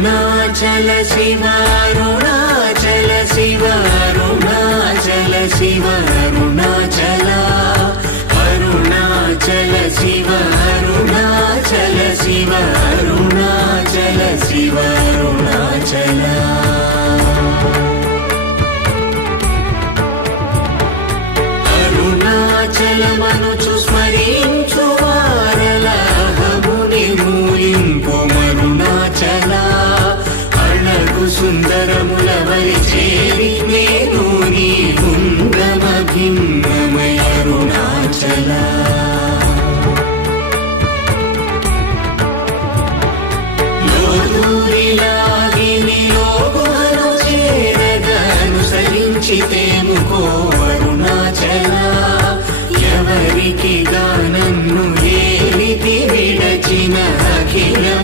అరుణాచల శివ అరుణాచల శివ అరుణాచల శివ అరుణాచల అరుణాచల శివ అరుణాచల శివ అరుణాచల శివ అరుణాచల అరుణాచలమనుచు స్మరించు వారలహముని మూలింపు మరుణాచల అళగు సుందరముల వరి చేరి నేను నీ గుండమభిం